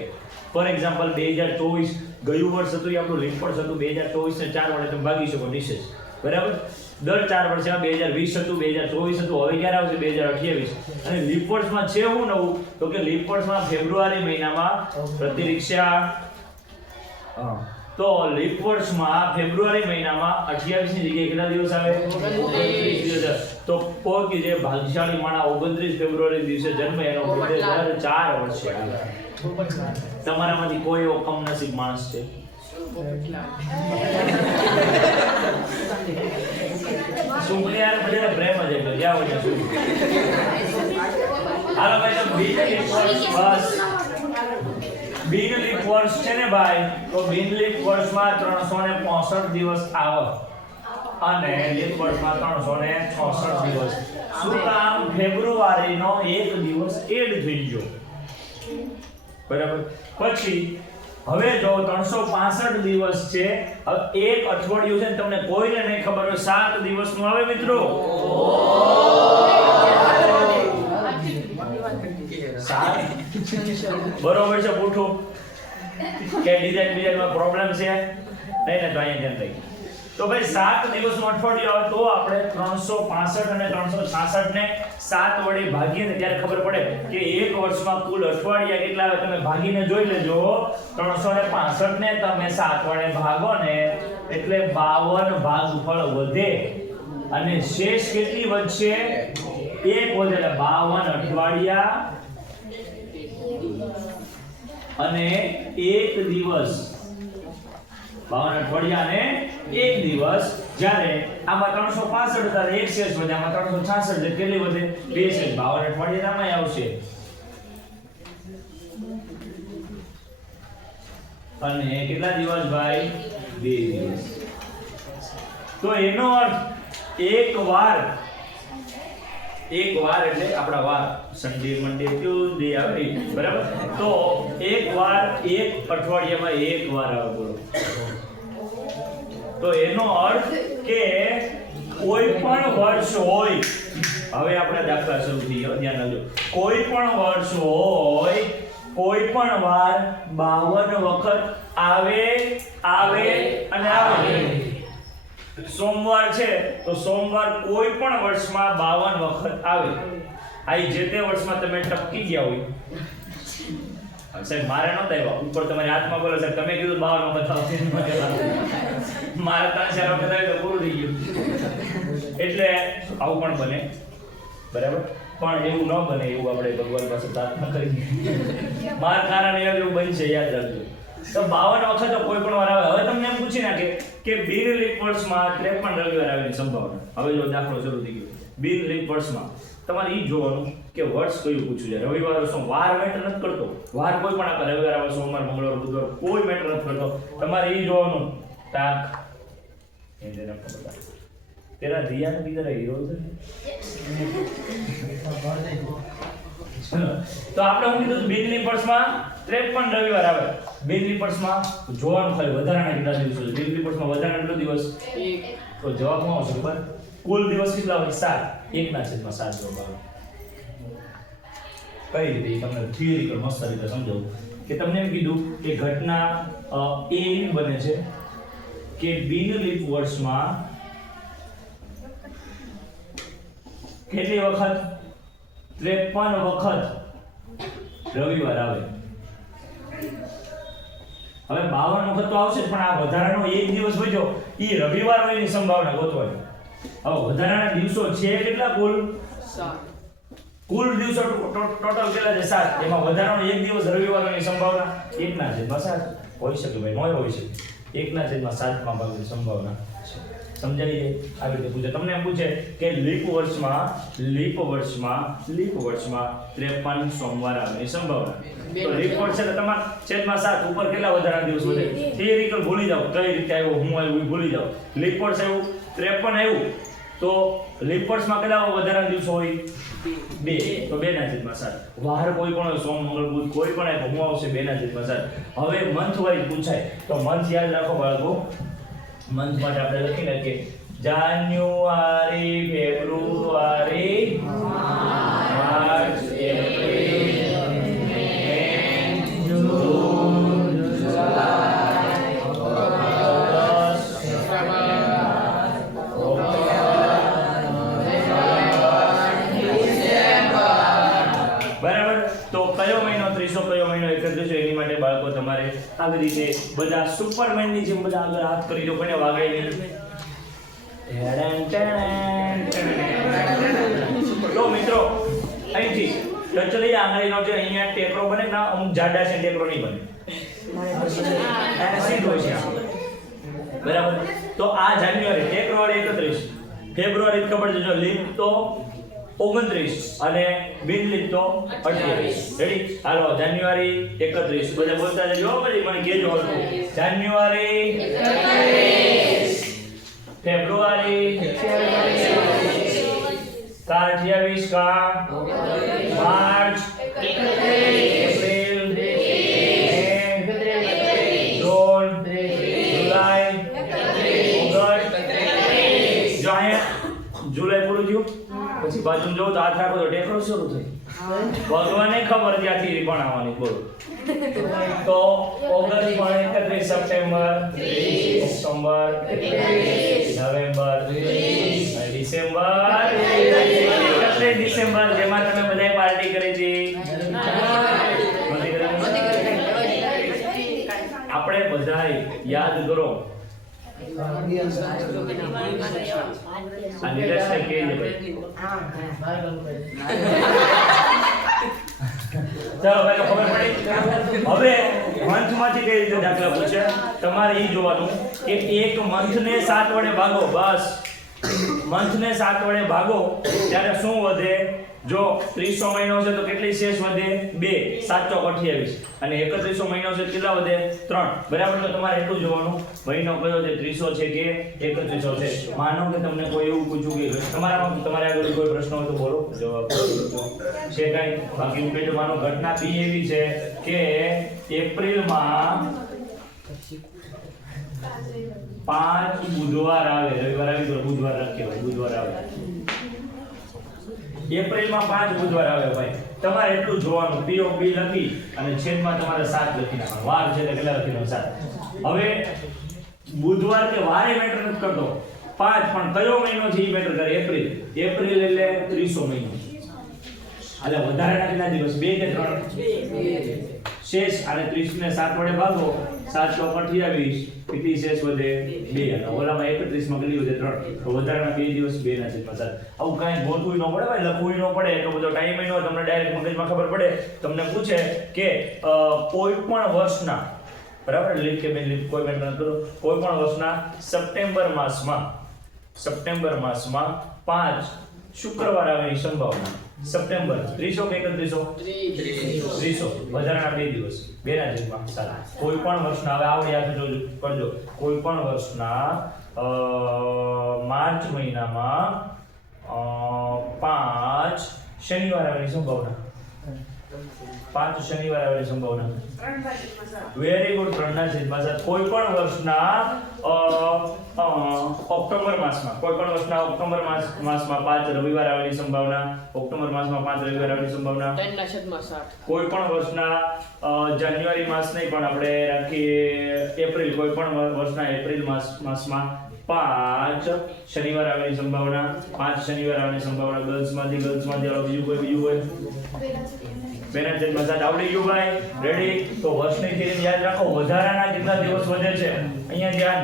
ફોર એક્ઝામ્પલ 2024 ગયું વર્ષ હતું એ આપણું લીપ વર્ષ હતું 2024 ને 4 વડે તમે ભાગી શકો નિશેષ બરાબર દર 4 વર્ષે 2020 હતું 2024 હતું હવે ક્યારે આવશે 2028 અને લીપ વર્ષમાં છે શું નવું તો કે લીપ વર્ષમાં ફેબ્રુઆરી મહિનામાં પ્રતિરીક્ષા તો લીપ વર્ષમાં ફેબ્રુઆરી મહિનામાં 28 ની જગ્યાએ કેટલા દિવસ આવે 29 દિવસ તો કોઈ કે જે ભાગ્યશાળી માણસ 29 ફેબ્રુઆરી દિવસે જન્મે એનો બર્થડે દર 4 વર્ષે આવે તમારામાંથી કોઈ એવો કમનસીબ માણસ છે સુખને યાર બધાને પ્રેમ જ એટલો જ્યાં હોય ત્યાં સુખ હાલો ભાઈ તો બિનલીપ વર્ષ બસ બિનલીપ વર્ષ છે ને ભાઈ તો બિનલીપ વર્ષમાં 365 દિવસ આવે અને લીપ વર્ષમાં 366 દિવસ શું કામ ફેબ્રુઆરીનો એક દિવસ એડ થઈ ગયો બરાબર પછી હવે જો 365 દિવસ છે હવે એક અઠવાડિયું છે ને તમને કોઈને નહીં ખબર હોય 7 દિવસનું આવે મિત્રો બરોબર છે પૂછો કે ડિઝાઇનમાં પ્રોબ્લેમ છે નહીં ને તો અહીંયા ધ્યાન થઈ તો ભાઈ 7 દિવસનું અઠવાડિયું આવે તો આપણે 365 અને 366 ને 7 વડે ભાગીએ ને ત્યારે ખબર પડે કે એક વર્ષમાં કુલ અઠવાડિયા કેટલા આવે તમે ભાગીને જોઈ લેજો 365 ને તમે 7 વડે ભાગો ને એટલે 52 ભાગફળ વધે અને શેષ કેટલી વધશે એક વધે એટલે 52 અઠવાડિયા અને એક દિવસ 52 અઠવાડિયા અને એક દિવસ જ્યારે આમાં 365 હતા એક શેષ વધે આમાં 366 એટલે કેટલી વધે બે શેષ 52 અઠવાડિયા આમાં આવશે અને કેટલા દિવસ ભાઈ 2 દિવસ તો એનો અર્થ એક વાર એટલે આપણા વાર સન્ડે મંડે ટ્યુઝડે આવે બરાબર. તો એક વાર એક અઠવાડિયામાં એક વાર આવે બોલો. તો એનો અર્થ કે કોઈ પણ વર્ષ હોય, હવે આપણે દાખલા શરૂ થઈ ગયો, ધ્યાન રાખજો. કોઈ પણ વર્ષ હોય, કોઈ પણ વાર 52 વખત આવે અને આવે. સોમવાર છે તો સોમવાર કોઈ પણ વર્ષમાં 52 વખત આવે. આ જે તે વર્ષમાં તમે ટપકી ગયા હોય. સાહેબ મારે નહોતા આવ્યા, ઉપર તમારી હાથમાં બોલો સાહેબ તમે કીધું 52 વખત આવશે, મારે 3-4 વખત આવે તો પૂરું થઈ ગયું. એટલે આવું પણ બને બરાબર, પણ એવું ન બને એવું આપણે ભગવાન પાસે પ્રાર્થના કરીએ. મારા કારણે એવું બનશે, યાદ રાખજો. તો 52 વખત કોઈ પણ વાર આવે. હવે તમને એમ પૂછી નાખે કે બિન લીપ વર્ષમાં 53 રવિવાર આવવાની સંભાવના. હવે જો દાખલો શરૂ થઈ ગયો, બિન લીપ વર્ષમાં તમારે ઈ જોવાનું કે વર્ષ કયું પૂછ્યું છે. રવિવાર શું વાર મેટર નથી કરતો, વાર કોઈ પણ આપે, રવિવાર આવે, સોમવાર, મંગળવાર, બુધવાર કોઈ મેટર નથી કરતો. તમારે ઈ જોવાનું તાક એને પકડા તેરા દિયા ને બીજા હીરો છે. તો આપણે હું કીધું બિન લીપ વર્ષમાં 53 રવિવાર આવે. બિન લીપ વર્ષમાં જોવાનું ખાલી વધારાના કેટલા દિવસો છે. બિન લીપ વર્ષમાં વધારાના કેટલો દિવસ? તો જવાબ શું આવશે ખબર? કુલ દિવસ કેટલા હોય? 7. 1/7 જવાબ આવે. કઈ રીતે તમને થિયરિકલ મસ્ત રીતે સમજાવું કે તમને એમ કીધું કે ઘટના એ બને છે કે બિન લીપ વર્ષમાં કેટલી વખત? 53 વખત રવિવાર આવે. હવે 52 વખત તો આવશે જ, પણ આ વધારાનો એક દિવસ બચ્યો ઈ રવિવાર હોયની સંભાવના ગોતવાની. હવે વધારાના દિવસો છે કેટલા? કુલ 7. કુલ દિવસો ટોટલ કેટલા છે? 7. એમાં વધારાનો એક દિવસ રવિવાર હોયની સંભાવના 1/7 હોઈ શકે ભાઈ, નોય હોઈ શકે. 1/7 માં ભાગની સંભાવના છે. સમજાઈ જાય? આવી રીતે પૂછે. તમને એમ પૂછે કે લીપ વર્ષમાં 53 સોમવાર આવવાની સંભાવના. તો લીપ વર્ષ એટલે તમારા છેદમાં 7 ઉપર કેટલા વધારાના દિવસ વધે? થિયરિકલ ભૂલી જાઓ, કઈ રીતે આવ્યો, હું આવ્યું ભૂલી જાઓ. લીપ વર્ષ આવ્યું 53 આવ્યું તો લીપ વર્ષમાં કેટલા વધારાના દિવસો હોય? 2. તો 2/7. વાર કોઈ પણ હોય, સોમ, મંગળ, બુધ કોઈ પણ આપ્યો, હું આવશે 2/7. હવે મંથ વાઇઝ પૂછાય તો મંથ યાદ રાખો બાળકો. મંથ માટે આપણે લખી નાખીએ જાન્યુઆરી, ફેબ્રુઆરી, માર્ચ, એપ્રિલ, મે, જૂન, જુલાઈ, ઓગસ્ટ, બરાબર. તો કયો મહિનો 30, કયો મહિનો 31, એની માટે બાળકો તમારે આવી રીતે બધા સુપરમેનની જેમ બધા આગળ હાથ કરી દો. કોને વાગે તો મિત્રો અહીંથી ટચલી આંગળીનો જે અહીંયા ટેકરો બને ના, અમુક જાડા છે ટેકરો નહીં બને, સીધો છે બરાબર. તો આ જાન્યુઆરી ટેકરો વાળી 31, ફેબ્રુઆરી ખબર છે જો લીપ તો 29 અને બિન લીપ તો 28. રેડી? હાલો જાન્યુઆરી 31 બધા બોલતા જજો પછી મને કહેજો હલકું. જાન્યુઆરી 31, ફેબ્રુઆરી 28 કા, માર્ચ 31, એપ્રિલ 31, જૂન 31, જુલાઈ 31, જો અહીંયા જુલાઈ પૂરું થયું પછી બાજુ જો તો હાથ રાખો તો ટેકરો શરૂ થઈ. ભગવાનને ખબર ત્યાંથી પણ આવવાની. બોલો તો ઓગસ્ટ પણ 31, September 30, October 31, November 30, December 31 December જેમાં તમે બધાએ પાર્ટી કરી હતી. આપણે બધાએ યાદ કરો આ નીરજને કહેજે ભાઈ. ચાલો ભાઈ ખબર પડી. હવે મંથમાંથી કઈ રીતે દાખલા પૂછે તમારે ઈ જોવાનું કે એક મંથને 7 વડે ભાગો. બસ મંથને 7 વડે ભાગો ત્યારે શું વધે? જો 30મો મહિનો છે તો કેટલી શેષ વધે 2 7 ચોક 28 અને 31મો મહિનો છે કેટલા વધે 3 બરાબર. તો તમારે એટલું જોવાનું મહિનો કયો છે 30 છે કે 31 છે. માનો કે તમને કોઈ એવું પૂછ્યું કે તમારામાં તમારે આગળ કોઈ પ્રશ્ન હોય તો બોલો જવાબ છે કાઈ. બાકી હું કહી માનો ઘટના બી એવી છે કે એપ્રિલમાં 5 બુધવાર આવે, રવિવાર આવી તો બુધવાર રાખીએ ભાઈ, બુધવાર આવે. એપ્રિલમાં 5 બુધવાર આવે ભાઈ. તમારે એટલું જોવાનું POB લખી અને છેદમાં તમારે 7 લખી નાખવાનું. વાર છે એટલે કેટલા લખી નાખવાનું 7. હવે બુધવાર કે વારે મેટર નથી કરતો 5, પણ કયો મહિનો છે એ મેટર કરે. એપ્રિલ. એપ્રિલ એટલે 30મો મહિનો. એટલે વધારાના કેટલા દિવસ 2 કે 3 શેષ અને 30 ને 7 વડે ભાગો 7 ચોક 28 કેટલી શેષ વધે 2 અને ઓલામાં 31 માં કેટલી વધે 3 તો વધારાના 2 દિવસ 2 ના છેદમાં 7. આવું કાંઈ ગોતવું ન પડે ભાઈ, લખવું ન પડે, એટલો બધો ટાઈમ ન હોય. તમને ડાયરેક્ટ મગજમાં ખબર પડે. તમને પૂછે કે કોઈ પણ વર્ષના બરાબર લીપ કે બેન લીપ કોઈ મેટર ન કરો, કોઈ પણ વર્ષના સપ્ટેમ્બર માસમાં 5 શુક્રવાર આવવાની સંભાવના. સપ્ટેમ્બર 30 કે 31 વધારાના 2 દિવસ 2 ના છેદમાં 7. કોઈ પણ વર્ષના હવે આવડે યાદ કરજો. કોઈ પણ વર્ષના માર્ચ મહિનામાં 5 શનિવાર આવવાની સંભાવના. 5 શનિવાર આવવાની સંભાવના. Very good. 3 ના છેદમાં 7. કોઈ પણ વર્ષના ઓક્ટોબર માસમાં 5 રવિવાર આવવાની સંભાવના. ઓક્ટોબર માસમાં 5 રવિવાર આવવાની સંભાવના. 10 ના છેદમાં 7. કોઈ પણ વર્ષના જાન્યુઆરી માસ નહીં પણ આપણે રાખીએ એપ્રિલ. કોઈ પણ વર્ષના એપ્રિલ માસમાં 5 શનિવાર આવવાની સંભાવના. 5 શનિવાર આવવાની સંભાવના. ગર્લ્સમાંથી બીજું કોઈ હોય 2 ના છેદમાં 7. આવડી ગયું ભાઈ? રેડી? તો વર્ષની થિયરી યાદ રાખો. વધારાના કેટલા દિવસ વધે છે અહીંયા ધ્યાન.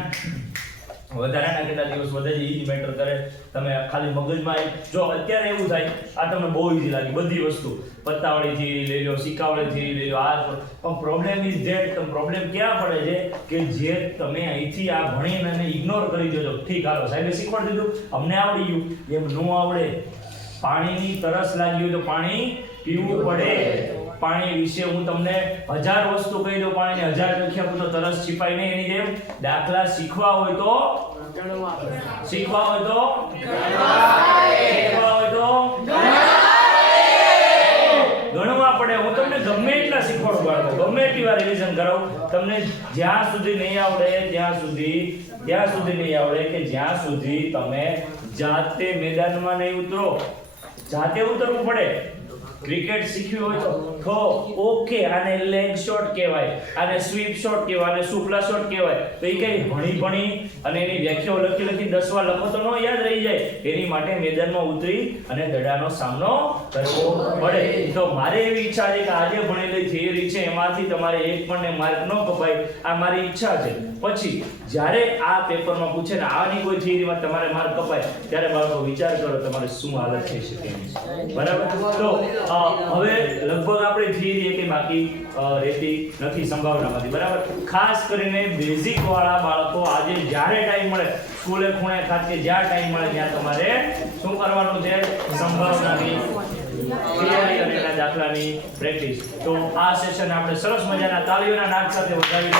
વધારાના કેટલા દિવસ વધે છે ઈ મેટર કરે. તમે ખાલી મગજમાં જો અત્યારે એવું થાય આ તમને બહુ ઈઝી લાગી બધી વસ્તુ, પત્તાવળીથી લઈ લો, સિક્કાવળીથી લઈ લો, આ પણ પ્રોબ્લેમ ઇઝ ધેટ. તો પ્રોબ્લેમ ક્યાં પડે છે કે જે તમે અહીંથી આ ભણીને અને ઇગ્નોર કરી દેજો. ઠીક હાલો સાહેબે શીખવાડી દીધું અમને આવડી ગયું, એમ ન આવડે. પાણીની તરસ લાગી હોય તો પાણી પીવું પડે. પાણી વિશે હું તમને 1000 વસ્તુ કહી દઉં, પાણીને 1000 વ્યાખ્યા પૂછો તરસ છીપાય નહીં. એની જેમ દાખલા શીખવા હોય તો ગણવા પડે. હું તમને ગમે એટલા શીખવાડું બાળકો, ગમે એટલી વાર રિવિઝન કરાવું, તમને જ્યાં સુધી નહીં આવડે ત્યાં સુધી નહીં આવડે કે જ્યાં સુધી તમે જાતે મેદાનમાં નહીં ઉતરો. જાતે ઉતરવું પડે. ક્રિકેટ શીખવી હોય તો ઓકે, આને લેગ શોટ કહેવાય, આને સ્વીપ શોટ કહેવાય, આને સુપલા શોટ કહેવાય. તો એ કઈ ભણી અને એની વ્યાખ્યાઓ લખી 10 વાર લખો તો ન યાદ રહી જાય. એની માટે મેદાનમાં ઉતરી અને દડાનો સામનો કરવો પડે. તો મારે એવી ઈચ્છા છે કે આજે ભણેલી થિયરી છે એમાંથી તમારે એક પણ માર્ક ન કપાય, આ મારી ઈચ્છા છે. પછી જ્યારે આ પેપરમાં પૂછે ને આની કોઈ થિયરીમાં તમારે માર્ક કપાય ત્યારે બાળકો વિચાર કરો તમારે શું હાલત થઈ શકે એમ છે. બરાબર? તો હવે લગભગ આપણે થિયરી એકે બાકી રહેતી નથી સંભાવનામાંથી. બરાબર? ખાસ કરીને બેઝિક વાળા બાળકો આજે જ્યારે ટાઈમ મળે સ્કૂલે ખૂણે ખાતે જ્યાં ટાઈમ મળે ત્યાં તમારે શું કરવાનું છે? સંભાવનાની થિયરી અને એના દાખલાની પ્રેક્ટિસ. તો આ સેશન આપણે સરસ મજાના તાળીઓના નાદ સાથે વધાવી